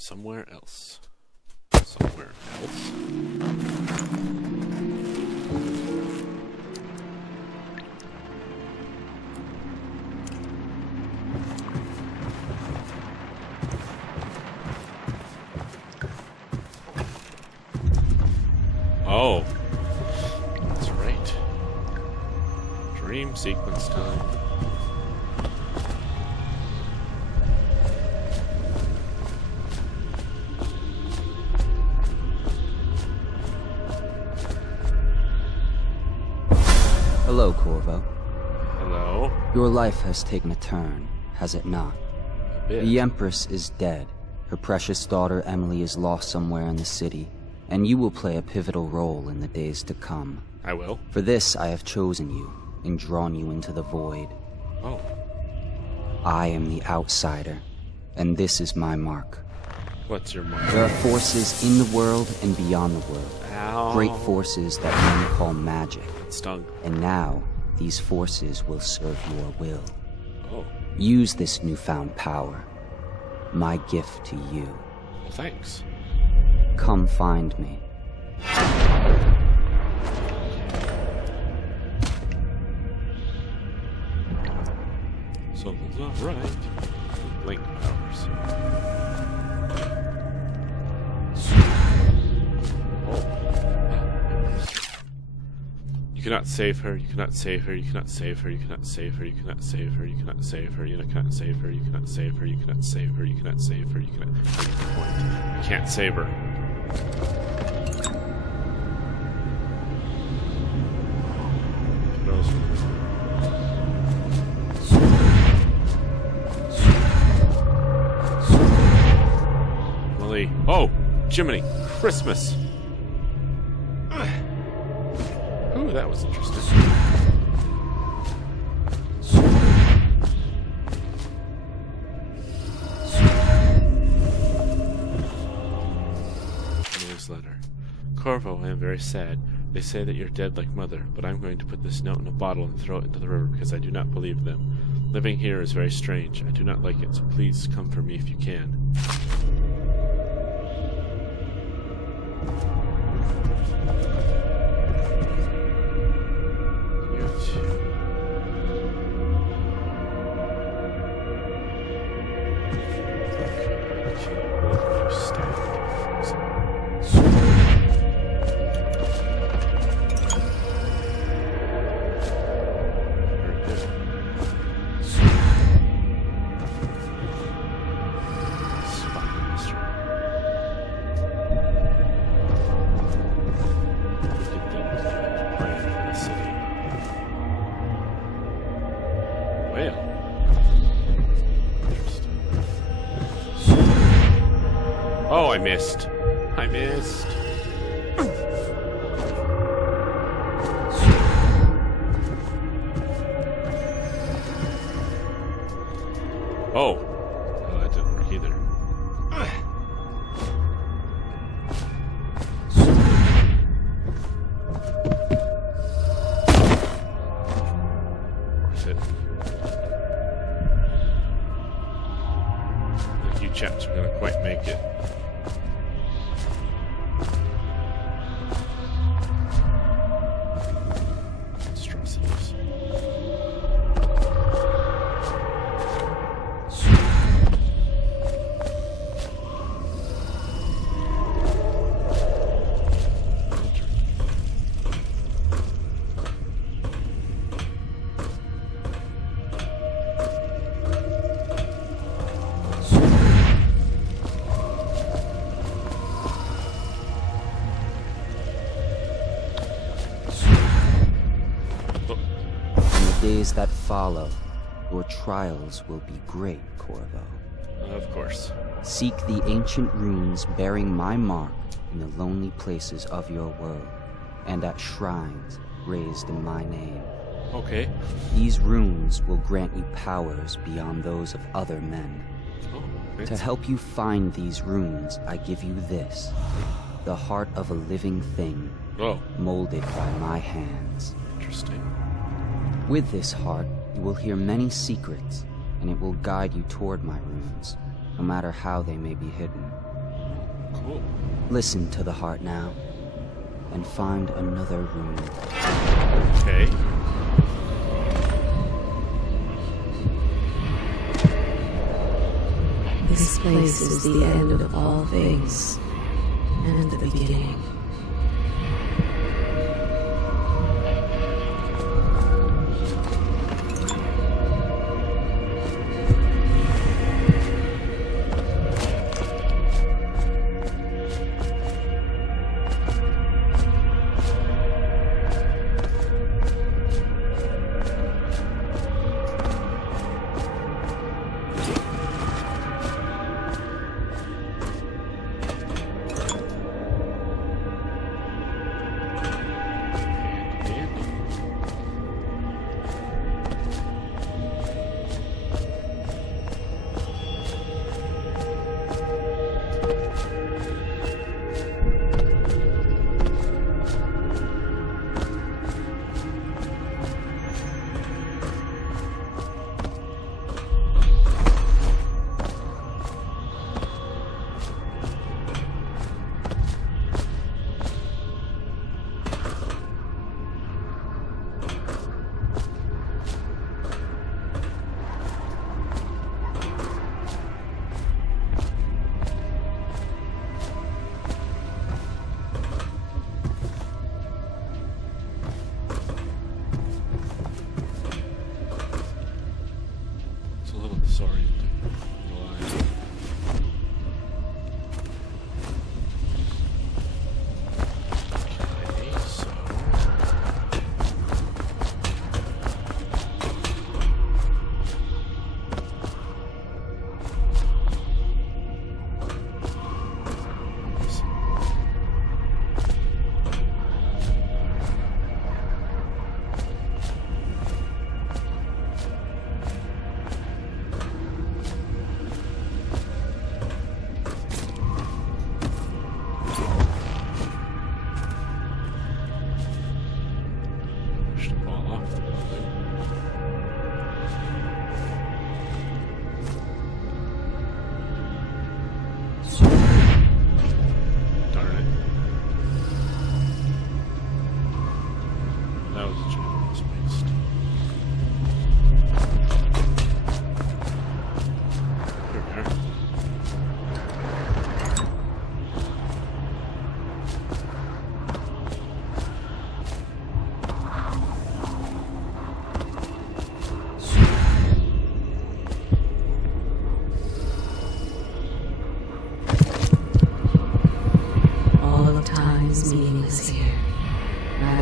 Somewhere else. Somewhere else. Oh. That's right. Dream sequence time. Hello, Corvo. Hello. Your life has taken a turn, has it not? A bit. The Empress is dead. Her precious daughter Emily is lost somewhere in the city, and you will play a pivotal role in the days to come. I will. For this, I have chosen you and drawn you into the void. Oh. I am the outsider, and this is my mark. What's your mark? There are forces in the world and beyond the world. Ow. Great forces that men call magic. It stung. And now, these forces will serve your will. Oh. Use this newfound power. My gift to you. Well, thanks. Come find me. Something's not right. Blink powers. You cannot save her, you cannot save her, you cannot save her, you cannot save her, you cannot save her, you cannot save her, you cannot save her, you cannot save her, you cannot save her, you cannot save her, you cannot You can't save her. Emily. Oh! Jiminy! Christmas! Ooh, that was interesting. Newsletter. Corvo, I am very sad. They say that you're dead like Mother, but I'm going to put this note in a bottle and throw it into the river because I do not believe them. Living here is very strange. I do not like it, so please come for me if you can. Oh, I missed. I missed. Oh. Oh, that didn't work either. Worth it. I think you chaps are gonna quite make it. Days that follow, your trials will be great, Corvo. Of course. Seek the ancient runes bearing my mark in the lonely places of your world, and at shrines raised in my name. Okay. These runes will grant you powers beyond those of other men. Oh, to help you find these runes, I give you this, the heart of a living thing, molded by my hands. Interesting. With this heart, you will hear many secrets, and it will guide you toward my runes, no matter how they may be hidden. Cool. Listen to the heart now, and find another rune. Okay. This place is the end of all things, and the beginning.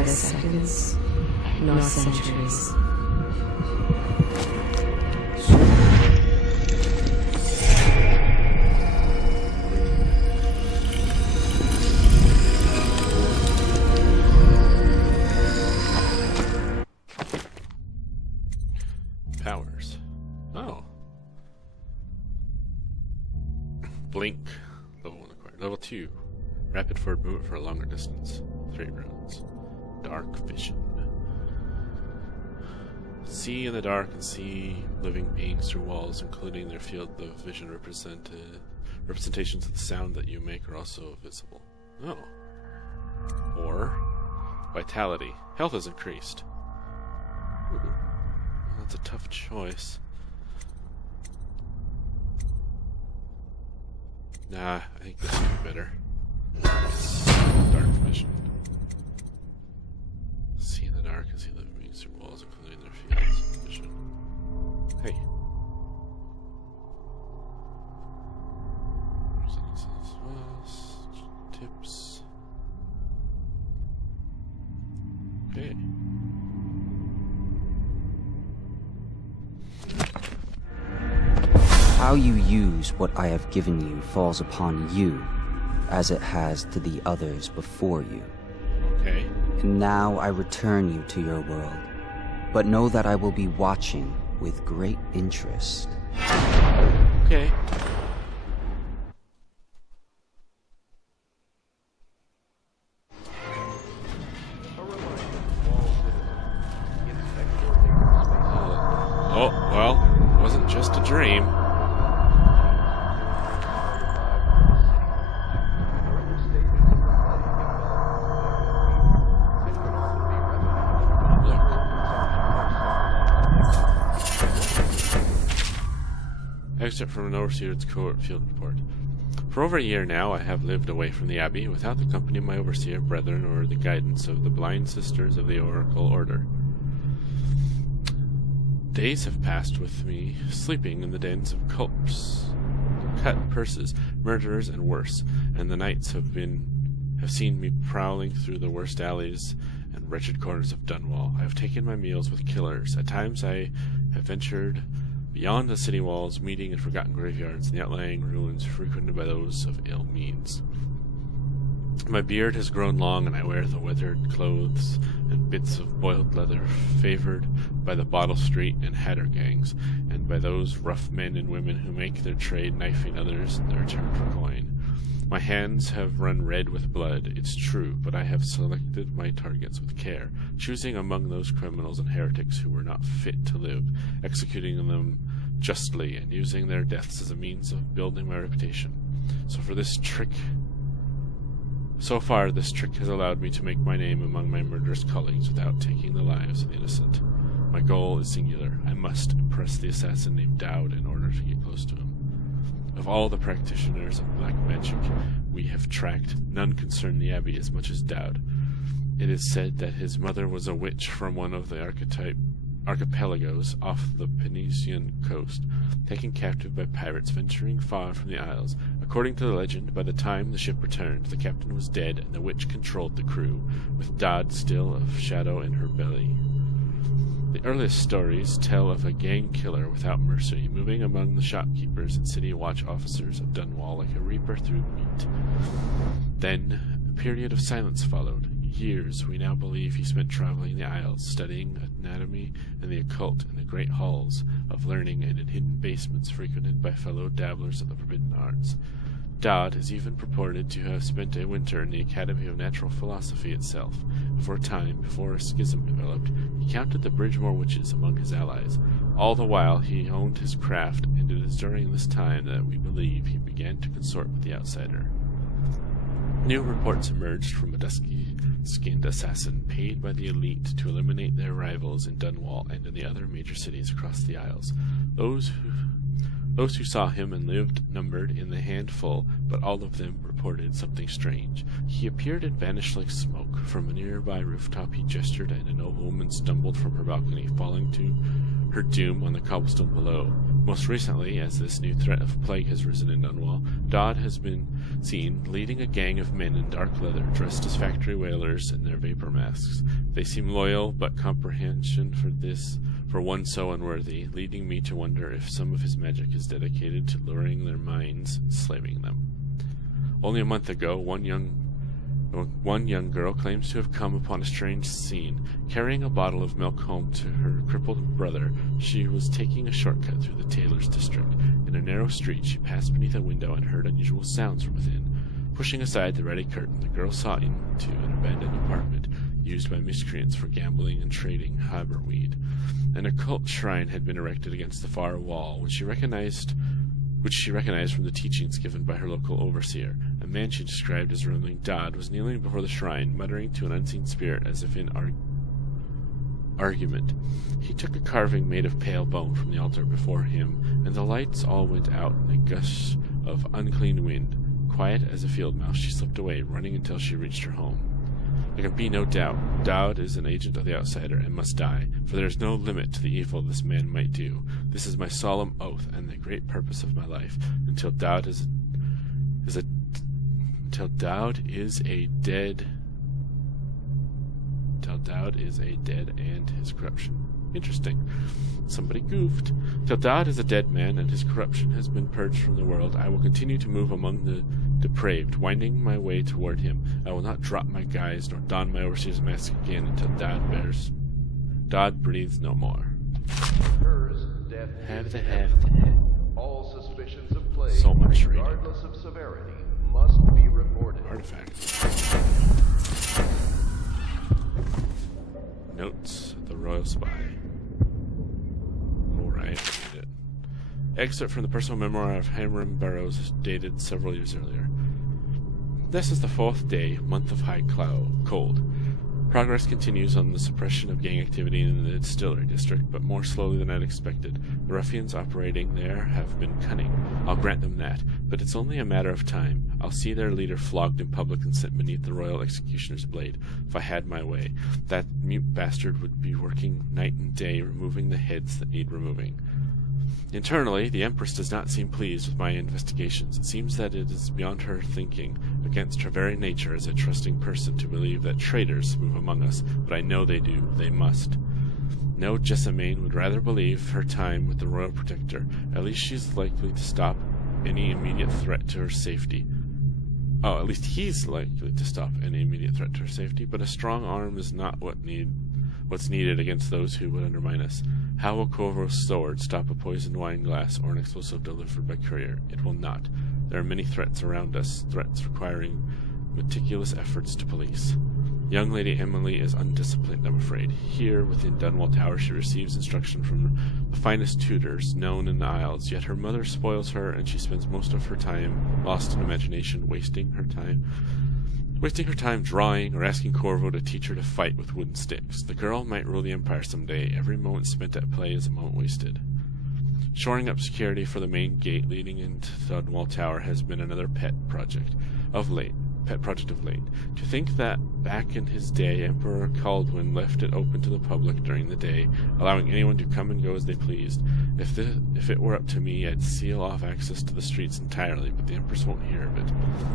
Seconds, nor centuries. Powers. Oh. Blink. Level 1 acquired. Level 2. Rapid forward movement for a longer distance. 3 runes. Dark vision. See in the dark and see living beings through walls, including their field of vision. Representations of the sound that you make are also visible. Oh. Or vitality. Health is increased. Ooh. That's a tough choice. Nah, I think this would be better. Dark vision. See in the dark and see living beings through walls, including their fields of vision. Hey. Tips. Okay. How you use what I have given you falls upon you, as it has to the others before you. Okay. And now I return you to your world, but know that I will be watching with great interest. Okay. Oh, well, it wasn't just a dream. Excerpt from an overseer's court field report. For over a year now I have lived away from the abbey, without the company of my overseer brethren or the guidance of the blind sisters of the Oracle Order. Days have passed with me sleeping in the dens of cults, cut purses, murderers, and worse, and the nights have seen me prowling through the worst alleys and wretched corners of Dunwall. I have taken my meals with killers. At times I have ventured beyond the city walls, meeting in forgotten graveyards and the outlying ruins frequented by those of ill means. My beard has grown long, and I wear the weathered clothes and bits of boiled leather favored by the Bottle Street and Hatter gangs, and by those rough men and women who make their trade knifing others in their return for coin. My hands have run red with blood, it's true, but I have selected my targets with care, choosing among those criminals and heretics who were not fit to live, executing them justly, and using their deaths as a means of building my reputation. So far, this trick has allowed me to make my name among my murderous colleagues without taking the lives of the innocent. My goal is singular. I must impress the assassin named Dowd in order to get close to him. Of all the practitioners of black magic we have tracked, none concern the abbey as much as Dowd. It is said that his mother was a witch from one of the archipelagos off the Penisian coast, taken captive by pirates venturing far from the isles. According to the legend, by the time the ship returned, the captain was dead and the witch controlled the crew, with Dowd still a shadow in her belly. The earliest stories tell of a gang killer without mercy, moving among the shopkeepers and city watch officers of Dunwall like a reaper through wheat. Then a period of silence followed. Years, we now believe, he spent traveling the Isles, studying anatomy and the occult in the great halls of learning and in hidden basements frequented by fellow dabblers of the forbidden arts. Dowd is even purported to have spent a winter in the Academy of Natural Philosophy itself. For a time, before a schism developed, he counted the Bridgemore witches among his allies. All the while he honed his craft, and it is during this time that we believe he began to consort with the outsider. New reports emerged from a dusky-skinned assassin paid by the elite to eliminate their rivals in Dunwall and in the other major cities across the Isles. Those who saw him and lived numbered in the handful, but all of them reported something strange. He appeared and vanished like smoke. From a nearby rooftop he gestured, and an old woman stumbled from her balcony, falling to her doom on the cobblestone below. Most recently, as this new threat of plague has risen in Dunwall, Dowd has been seen leading a gang of men in dark leather, dressed as factory whalers in their vapor masks. They seem loyal, but comprehension for one so unworthy, leading me to wonder if some of his magic is dedicated to luring their minds and slaving them. Only a month ago, one young girl claims to have come upon a strange scene. Carrying a bottle of milk home to her crippled brother, she was taking a shortcut through the tailor's district. In a narrow street, she passed beneath a window and heard unusual sounds from within. Pushing aside the ready curtain, the girl saw into an abandoned apartment, used by miscreants for gambling and trading haberweed. An occult shrine had been erected against the far wall, which she recognized from the teachings given by her local overseer. A man she described as resembling Dowd was kneeling before the shrine, muttering to an unseen spirit as if in argument. He took a carving made of pale bone from the altar before him, and the lights all went out in a gush of unclean wind. Quiet as a field mouse, she slipped away, running until she reached her home. There can be no doubt. Dowd is an agent of the outsider and must die, for there is no limit to the evil this man might do. This is my solemn oath and the great purpose of my life, until Dowd is dead and his corruption. Interesting. Somebody goofed. Till Dowd is a dead man and his corruption has been purged from the world, I will continue to move among the depraved, winding my way toward him. I will not drop my guise nor don my overseer's mask again until Dowd breathes no more. Have the All suspicions of plague, so much regardless of severity, must be reported. Artifact. Notes of the Royal Spy. Alright, read it. Excerpt from the personal memoir of Hiram Burroughs, dated several years earlier. This is the 4th day, month of high cold. Progress continues on the suppression of gang activity in the distillery district, but more slowly than I'd expected. The ruffians operating there have been cunning. I'll grant them that, but it's only a matter of time. I'll see their leader flogged in public and sent beneath the royal executioner's blade. If I had my way, that mute bastard would be working night and day, removing the heads that need removing. Internally, the Empress does not seem pleased with my investigations. It seems that it is beyond her thinking, against her very nature as a trusting person, to believe that traitors move among us, but I know they do. They must. No Jessamine would rather believe her time with the Royal Protector. At least she's likely to stop any immediate threat to her safety. Oh, at least he's likely to stop any immediate threat to her safety, but a strong arm is not what's needed against those who would undermine us. How will Corvo's sword stop a poisoned wine glass or an explosive delivered by courier? It will not. There are many threats around us, threats requiring meticulous efforts to police. Young Lady Emily is undisciplined, I'm afraid. Here, within Dunwall Tower, she receives instruction from the finest tutors known in the Isles, yet her mother spoils her, and she spends most of her time lost in imagination, wasting her time drawing or asking Corvo to teach her to fight with wooden sticks. The girl might rule the Empire someday. Every moment spent at play is a moment wasted. Shoring up security for the main gate leading into Dunwall Tower has been another pet project of late. To think that back in his day, Emperor Caldwin left it open to the public during the day, allowing anyone to come and go as they pleased. If it were up to me, I'd seal off access to the streets entirely, but the Empress won't hear of it.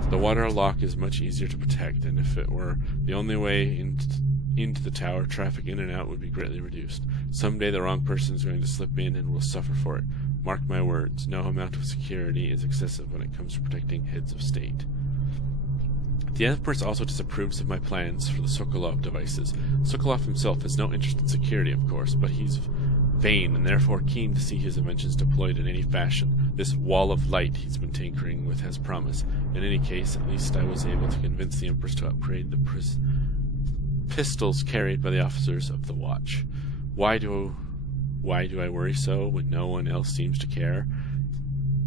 The water lock is much easier to protect, and if it were the only way into the tower, traffic in and out would be greatly reduced. Someday the wrong person is going to slip in and will suffer for it. Mark my words, no amount of security is excessive when it comes to protecting heads of state. The Empress also disapproves of my plans for the Sokolov devices. Sokolov himself has no interest in security, of course, but he's vain and therefore keen to see his inventions deployed in any fashion. This wall of light he's been tinkering with has promise. In any case, at least I was able to convince the Empress to upgrade the pistols carried by the officers of the watch. Why do I worry so when no one else seems to care?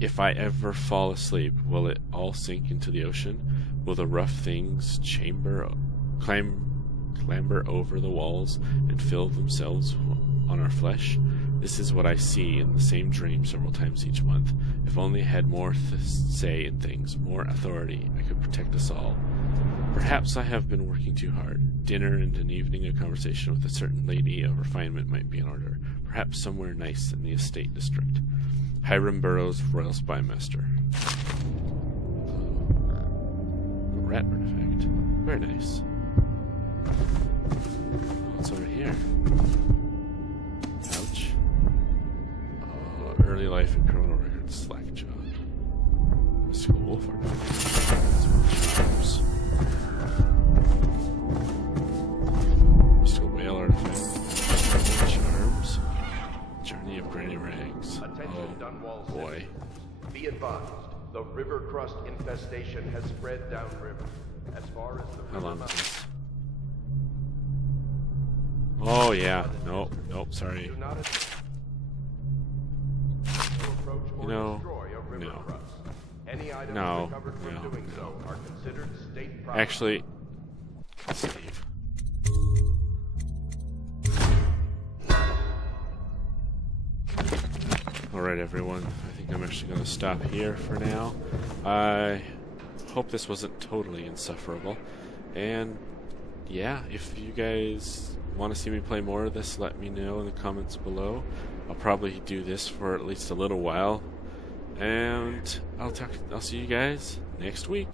If I ever fall asleep, will it all sink into the ocean? Will the rough things clamber over the walls and fill themselves on our flesh? This is what I see in the same dream several times each month. If only I had more say in things, more authority, I could protect us all. Perhaps I have been working too hard. Dinner and an evening of conversation with a certain lady of refinement might be in order. Perhaps somewhere nice in the estate district. Hiram Burroughs, Royal Spymaster. Rat artifact. Very nice. What's over here? Ouch. Early life and criminal records. Slackjaw. Mystical wolf artifact. Charms. Mystical whale artifact. Charms. Journey of Granny Rags. Attention, Dunwall boy. City. Be advised, the river crust infestation has spread downriver. As far as the How long river is this? Oh yeah. Nope, sorry. do not approach or destroy a river no. crust. Any items No, recovered from no, doing no. so are considered state property. Actually, save. Alright everyone, I think I'm actually going to stop here for now. I hope this wasn't totally insufferable. And yeah, if you guys want to see me play more of this, let me know in the comments below. I'll probably do this for at least a little while. And I'll see you guys next week.